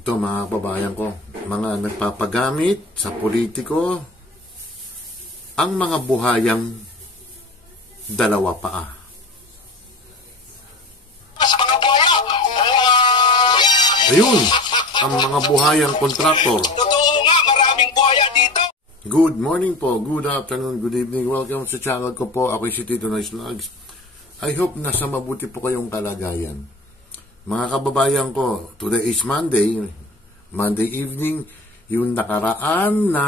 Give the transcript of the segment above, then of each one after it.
Ito mga kababayan ko, mga nagpapagamit sa politiko, ang mga buhayang dalawa paa. Ayun, ang mga buhayang kontraktor. Totoo nga, maraming buhaya dito. Good morning po, good afternoon, good evening. Welcome sa channel ko po. Ako si Tito Noyce Vlogs. I hope nasa mabuti po kayong kalagayan. Mga kababayan ko, today is Monday evening, yung nakaraan na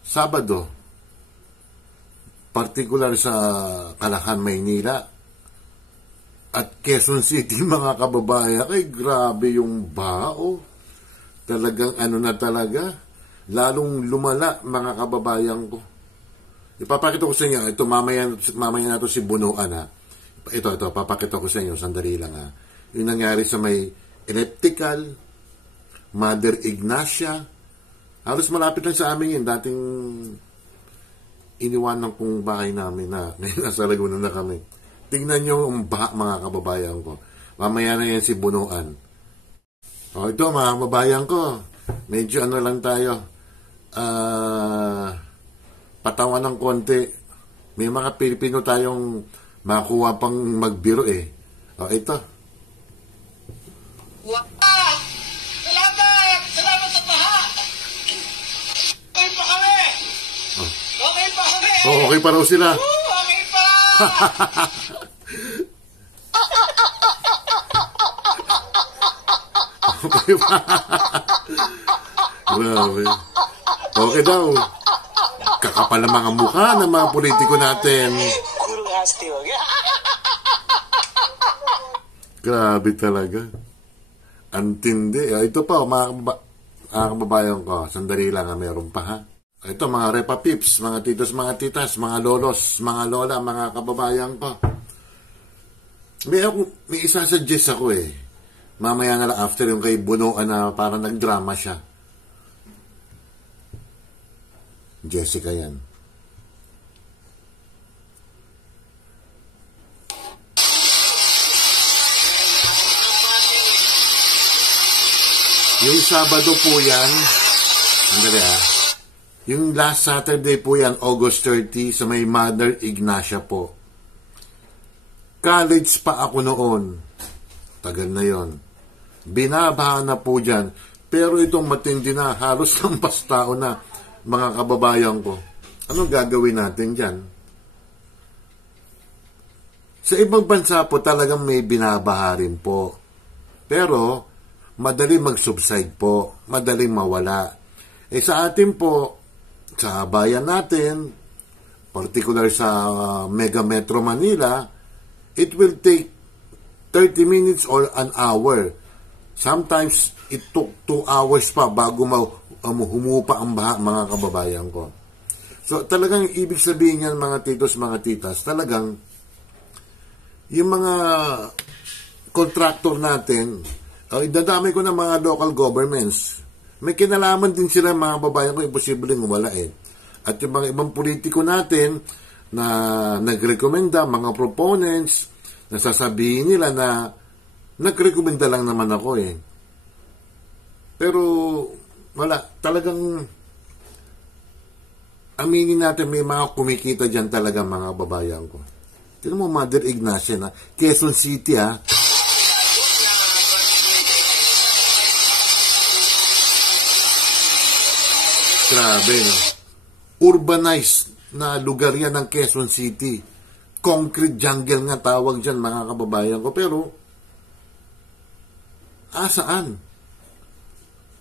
Sabado, particular sa Kalakan, Maynila at Quezon City, mga kababayan, ay grabe yung bao. Talagang ano na talaga, lalong lumala, mga kababayan ko. Ipapakita ko sa inyo, ito mamaya na ito si Bunuan ha. Ito, papakita ko sa inyo, sandali lang ha. Yung nangyari sa may Elliptical, Mother Ignacia, halos malapit lang sa amin yun, dating iniwanan kong bahay namin na ngayon nasa Laguna na kami. Tingnan nyo ang baha, mga kababayan ko. Mamaya na yan si Bunuan. O ito mga kababayan ko, medyo ano lang tayo, patawan ng konti. May mga Pilipino tayong makuha pang magbiro eh. O ito. Wow! Salamat sa taha! Okay pa kami! Oh. Okay pa kami! Oh, okay pa raw sila. Okay pa! Okay pa. Grabe. Okay daw. Kakapal ang mga mukha ng mga politiko natin. Grabe talaga. Antindi. Ito pa, mga kababayan ko. Sandali lang, meron pa ha. Ito, mga Repa Pips, mga titos, mga titas, mga lolos, mga lola, mga kababayan ko. May isa-suggest ako eh. Mamaya na lang after yung kay Bunuan na parang nagdrama siya. Jessica yan. Yung Sabado po yan, andali yung last Saturday po yan, August 30, sa may Mother Ignacia po. College pa ako noon. Tagal na yon. Binabaha na po dyan. Pero itong matindi na, halos lampas tao na, mga kababayan ko. Anong gagawin natin dyan? Sa ibang bansa po talagang may binabaha rin po. Pero, madaling mag-subside po. Madaling mawala. Eh sa atin po, sa bayan natin, particular sa Mega Metro Manila, it will take 30 minutes or an hour. Sometimes, it took 2 hours pa bago humupa ang baha, mga kababayan ko. So, talagang ibig sabihin yan, mga titos, mga titas, talagang yung mga contractor natin, idadamay ko ng mga local governments, may kinalaman din sila, mga babayan ko, imposibleng wala eh. At yung mga ibang politiko natin na nagrekomenda, mga proponents, nasasabihin nila na nagrekomenda lang naman ako eh. Pero wala, talagang aminin natin may mga kumikita dyan talaga, mga babayan ko. Tignan mo, Mother Ignacia na, Quezon City ha. Grabe, no? Urbanized na lugar yan ng Quezon City. Concrete jungle nga tawag dyan, mga kababayan ko. Pero, saan?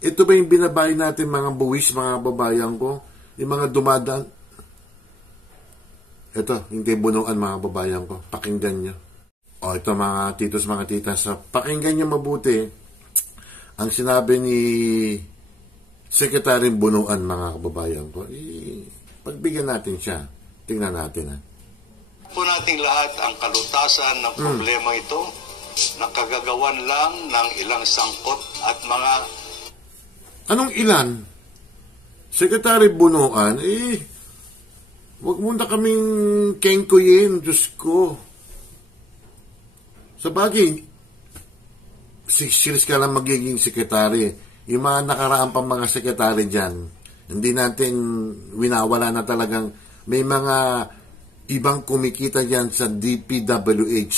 Ito ba yung binabay natin, mga buwis, mga kababayan ko? Yung mga dumadaan? Ito, yung kay Bunuan, mga kababayan ko. Pakinggan nyo. O, ito mga titos, mga titas. Pakinggan nyo mabuti. Ang sinabi ni Secretary Bunuan, mga kababayan ko, pagbigyan natin siya. Tingnan natin ha. Po nating lahat ang kalutasan ng problema ito, nakagagawan lang ng ilang sangkot at mga... Anong ilan? Secretary Bunuan, wag muna kaming kengkuyin, Diyos ko. Sa bagay, 6 years ka lang magiging sekretary. Yung mga nakaraan pang mga sekretary dyan, hindi natin winawala na talagang may mga ibang kumikita dyan sa DPWH.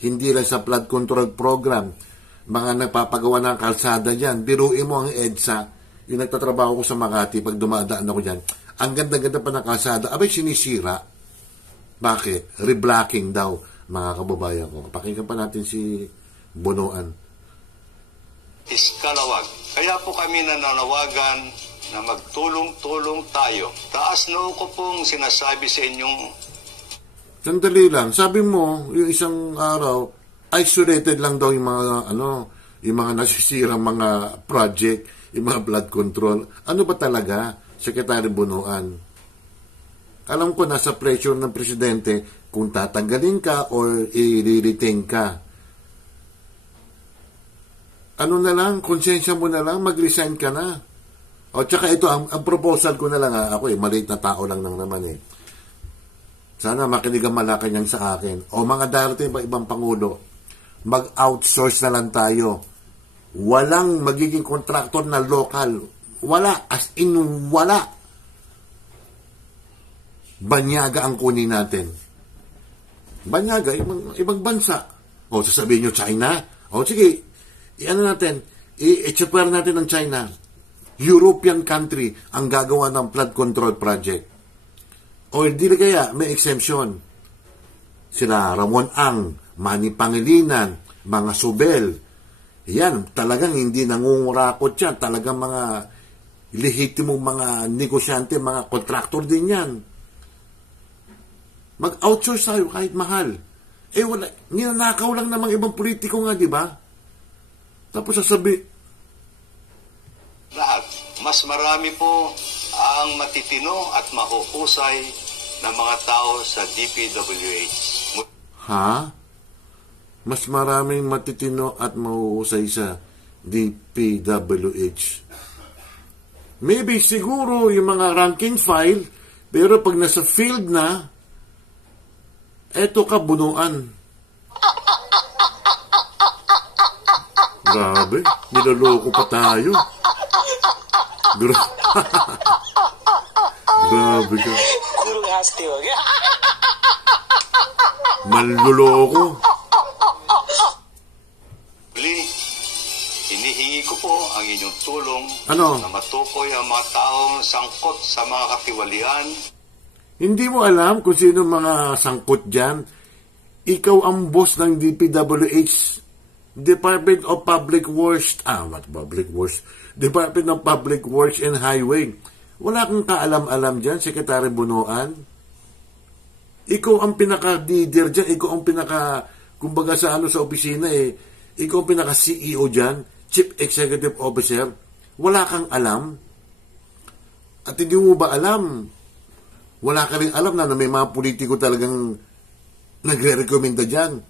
Hindi lang sa flood control program. Mga nagpapagawa ng kalsada dyan. Biruin mo ang EDSA, yung nagtatrabaho ko sa Makati pag dumadaan ako dyan. Ang ganda-ganda pa ng kalsada, abay sinisira. Bakit? Reblocking daw, mga kababayan ko. Pakinggan pa natin si Bonoan. Iskalawag. Kaya po kami nananawagan na magtulong-tulong tayo. Taas noo ko pong sinasabi sa inyong Sandali lang. Sabi mo, yung isang araw, isolated lang daw yung mga, yung mga nasisirang mga project, yung mga blood control. Ano ba talaga, Secretary Bonoan? Alam ko, nasa pressure ng presidente kung tatanggalin ka or i-retain ka. Ano na lang, konsensya mo na lang, mag-resign ka na. O, tsaka ito, ang proposal ko na lang, ako maliit na tao lang naman Sana makinig ang Malacanang sa akin. O mga darating pa ibang pangulo, mag-outsource na lang tayo. Walang magiging kontraktor na local. Wala. As in, wala. Banyaga ang kunin natin. Banyaga, ibang bansa. O, sasabihin nyo, China? O, sige, natin, i-cheper natin ng China. European country ang gagawa ng flood control project. O hindi kaya may exemption. Sila Ramon Ang, Manny Pangilinan, mga Subel. Yan, talagang hindi nangungurakot yan. Talagang mga lehitimong mga negosyante, mga kontraktor din yan. Mag-outsource tayo kahit mahal. Wala, ninanakaw lang namang ibang politiko nga, di ba? Tapos sasabi, lahat. Mas marami po ang matitino at mahuhusay na mga tao sa DPWH. Ha? Mas maraming matitino at mahuhusay sa DPWH. Maybe siguro yung mga ranking file, pero pag nasa field na, eto ka, Bonoan. Grabe, niloloko pa tayo. Grabe ka. Manluloko. Hinihingi ko po ang inyong tulong na matukoy ang mga taong sangkot sa mga katiwalian. Hindi mo alam kung sino mga sangkot dyan. Ikaw ang boss ng DPWH. Department of Public Works. Department of Public Works and Highway. Wala kang kaalam-alam dyan, Secretary Bonoan. Ikaw ang pinaka-leader dyan. Ikaw ang kumbaga sa opisina ikaw ang pinaka-CEO dyan, Chief Executive Officer. Wala kang alam. At hindi mo ba alam? Wala ka rin alam na may mga politiko talagang nagre-recommenda dyan.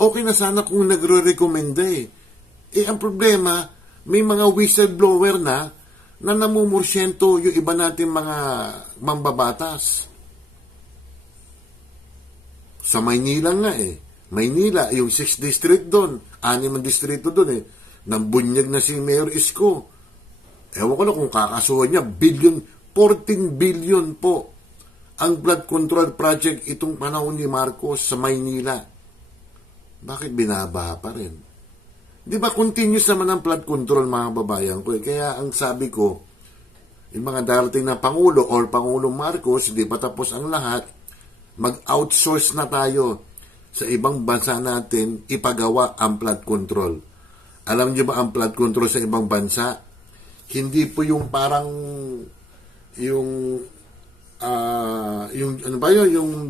Okay na sana kung nagre-recommenda ang problema, may mga whistleblower na namumursyento yung iba natin mga mambabatas. Sa Maynila nga Maynila, yung 6th district doon, 6 distrito doon nambunyag na si Mayor Isko. Ewan ko na kung kakasuhan niya, 14 billion po ang blood control project itong panahon ni Marcos sa Maynila. Bakit binabaha pa rin? Di ba continuous naman ang flood control, mga babayan ko? Kaya ang sabi ko, yung mga darating na Pangulo or Pangulong Marcos, hindi pa tapos ang lahat, mag-outsource na tayo sa ibang bansa natin, ipagawa ang flood control. Alam niyo ba ang flood control sa ibang bansa? Hindi po yung parang yung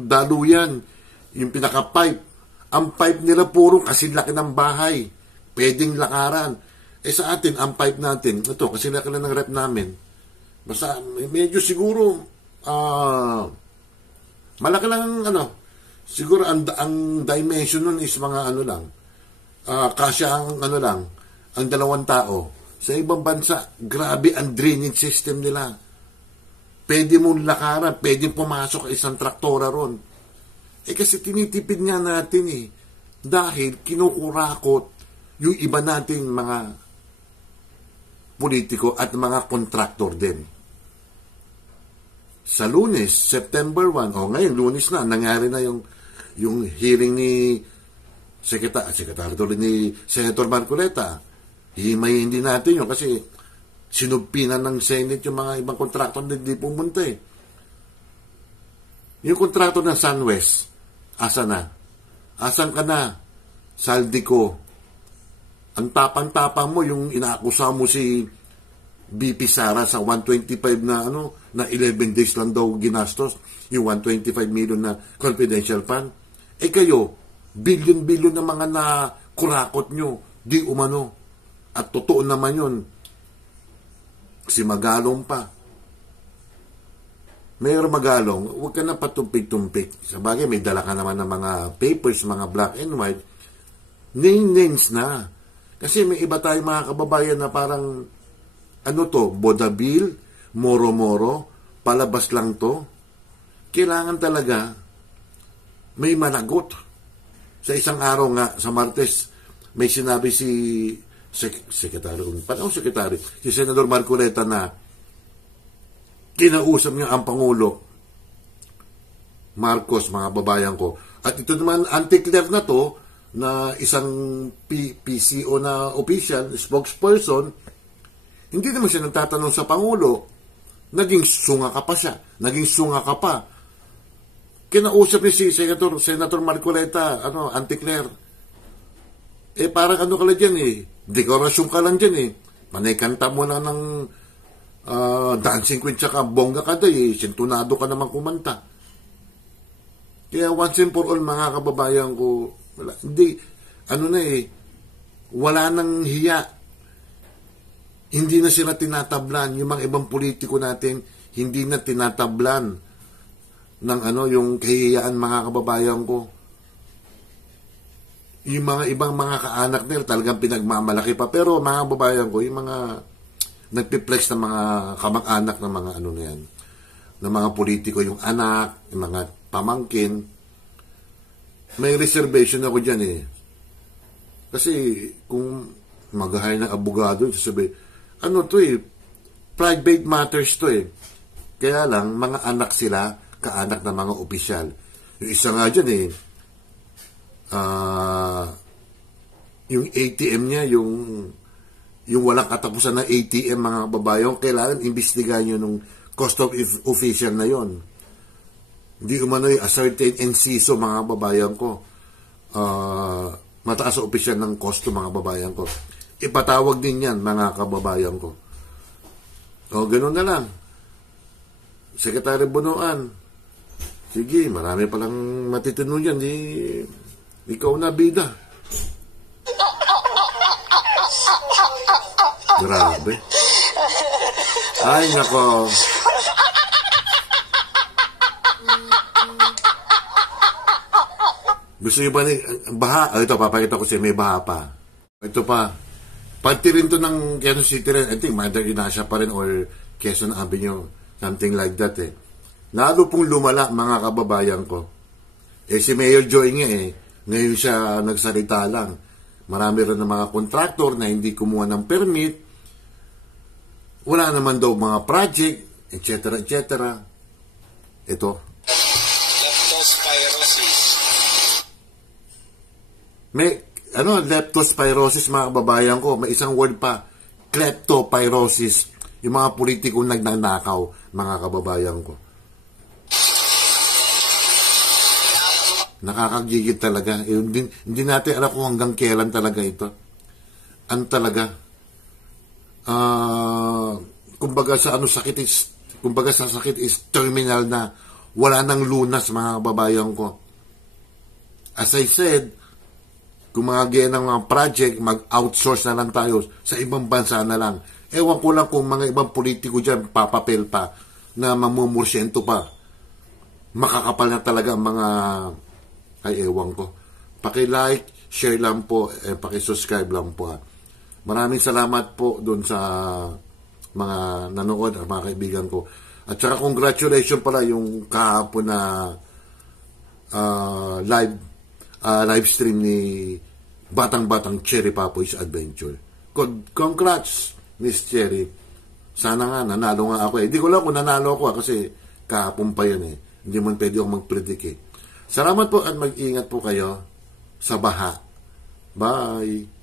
daluyan, yung pinaka-pipe. Ang pipe nila puro kasi laki ng bahay. Pwedeng lakaran. Sa atin, ang pipe natin, ito, kasi laki lang ng rep namin. Basta, medyo siguro, malaki lang siguro ang dimension nun is mga kasya ang ang 2 tao. Sa ibang bansa, grabe ang drainage system nila. Pwede mong lakaran, pwede pumasok isang traktora ron. Kasi tinitipid nga natin dahil kinukurakot yung iba nating mga politiko at mga kontraktor din. Sa Lunes, September 1, ngayon Lunes na, nangyari na yung hearing ni Secretary ni Senator Marcoleta. Himayin din natin yun kasi sinugpinan ng Senate yung mga ibang kontraktor na hindi pumunta eh. Yung kontraktor ng SunWest, asa na? Asan ka na? Saldico. Ang tapang-tapang mo, yung inaakusa mo si BP Sara sa 125 na 11 days lang daw ginastos, yung 125 million na confidential fund. Kayo, billion-billion na mga nakurakot nyo, di umano. At totoo naman yun. Si Magalong pa. Mayor Magalong, huwag ka na patumpik-tumpik. Sabagay, may dala ka naman ng mga papers, mga black and white. Names na. Kasi may iba tayong mga kababayan na parang, Bodabil, Moro-Moro, palabas lang to. Kailangan talaga may managot. Sa isang araw nga, sa Martes, may sinabi si Secretary, si Senador Marcoleta na kinausap niya ang Pangulo Marcos, mga babayan ko. At ito naman, anti-Claire na to, na isang PCO na official, spokesperson, hindi naman siya nagtatanong sa Pangulo, naging sunga ka pa siya, naging sunga ka pa. Kinausap ni si Senator Marcoleta, anti-Claire. Parang ka lang dyan dekorasyon ka lang dyan Panay kanta mo na ng dancing queen tsaka bongga ka day, sintunado ka naman kumanta. Kaya once and for all, mga kababayan ko, wala nang hiya. Hindi na sila tinatablan. Yung mga ibang politiko natin, hindi na tinatablan ng yung kahiyaan, mga kababayan ko. Yung mga ibang mga kaanak nila talagang pinagmamalaki pa. Pero mga kababayan ko, yung mga nagpiplex ng mga kamag-anak ng mga na yan, ng mga politiko, yung anak, yung mga pamangkin, may reservation ako dyan Kasi kung mag-hire ng abogado, sasabi, private matters to Kaya lang, mga anak sila, kaanak ng mga opisyal. Yung isa nga dyan yung ATM niya, yung walang katapusan ng ATM, mga babayan, kailangan imbestigahan nyo nung custom official na yon. Hindi umano'y a certain NCISO, mga babayan ko. Mataas sa opisyal ng custom, mga babayan ko. Ipatawag din yan, mga kababayan ko. Ganun na lang. Secretary Bunuan, sige, marami palang matitino dyan, ikaw na bida. Grabe. Ay, nako. Gusto nyo ba baha? Ito, papakita ko siya, may baha pa. Ito pa. Pati rin to ng Quezon City rin. I think, Mother Ignacia pa rin or Quezon Avenue. Something like that Lalo pong lumala, mga kababayan ko. Si Mayor Joy nga ngayon siya nagsalita lang. Marami rin ng mga kontraktor na hindi kumuha ng permit. Wala naman daw mga project, etc. etc. Ito. Leptospirosis. May, leptospirosis, mga kababayan ko. May isang word pa. Kleptopyrosis. Yung mga politikong nagnanakaw, mga kababayan ko. Nakakagigit talaga. Hindi natin alam kung hanggang kailan talaga ito. Talaga. Kumbaga sa sakit is terminal na. Wala nang lunas, mga kababayan ko. As I said, kung mga ng mga project, mag-outsource na lang tayo sa ibang bansa na lang. Ewan ko lang kung mga ibang politiko dyan papapel pa na mamumursyento pa. Makakapal na talaga ang mga ewan ko. Paki-like, share lang po, paki-subscribe lang po. Maraming salamat po doon sa mga nanood at mga kaibigan ko. At saka congratulations pala yung kahapon na live stream ni batang-batang Cherry Papoy's Adventure. Congrats, Miss Cherry. Sana nga, nanalo nga ako eh. Hindi ko lang kung nanalo ako kasi kahapon pa yan eh. Hindi mo pwede akong mag-predict eh. Salamat po at mag-ingat po kayo sa baha. Bye!